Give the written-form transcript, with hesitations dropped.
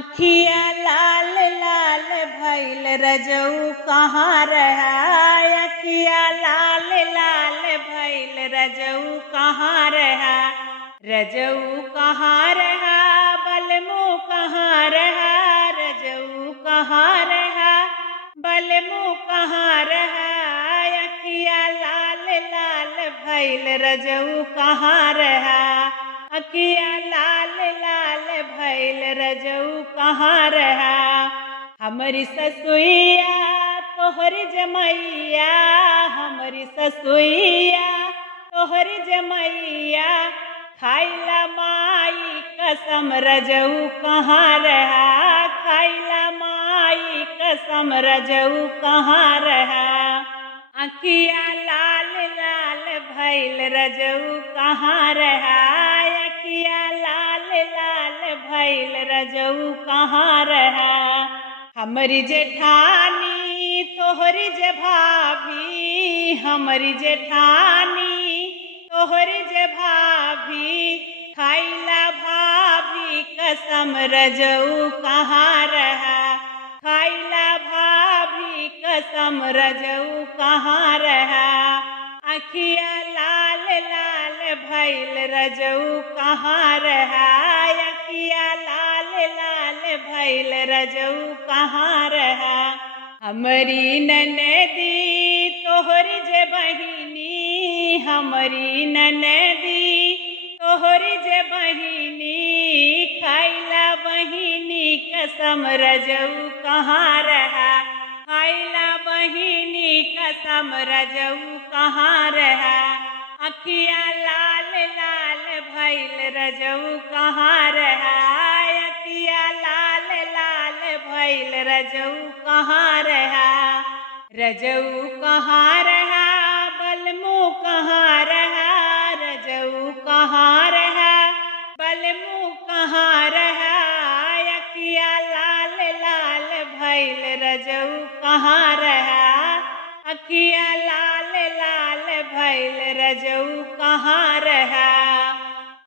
अखिया लाल लाल भइल रजऊ कहाँ रहा। अखिया लाल लाल भइल रजऊ कहाँ रहा। रजऊ कहाँ रहा बलमू कहाँ रहा। रजऊ कहाँ रहा बलमू कहाँ रहा। अखिया लाल लाल भइल रजऊ कहाँ रहा। अखिया लाल लाल भइल रजऊ कहाँ रहा। हमरी ससुइया तोहरी जमैया। हमरी ससुइया तोहरी जमैया। खाइला माई कसम रजऊ कहाँ रहा। खाइला माई कसम रजऊ कहाँ रहा। अखिया लाल लाल भइल रजऊ कहाँ रहा। अखिया लाल लाल भइल रजऊ कहाँ रहा। हमरी जेठानी तोहरी जे भाभी। हमरी जेठानी तोहरी जे भाभी। खाइला भाभी कसम रजऊ कहाँ रहा। खाइला भाभी कसम रजऊ कहाँ रहा। अखिया लाल लाल भइल रजऊ कहाँ रहा। अखिया लाल लाल भइल रजऊ कहाँ रहा। हमरी ननदी तोहरी जे बहिनी। हमरी ननदी तोहरी जे बहिनी। खाइला बहिनी कसम रजऊ कहाँ रहा। खाइला बहिनी कसम रजऊ कहाँ रहा। अखिया लाल लाल भइल रजऊ कहाँ रहा। अखिया लाल लाल भइल रजऊ कहाँ रहा। रजऊ कहाँ रहा बलमू कहाँ रहा। रजऊ कहाँ रहा बलमू कहाँ रहा। अखिया लाल लाल भइल रजऊ कहाँ रहा। अखिया लाल लाल भइल रजऊ कहाँ रहा।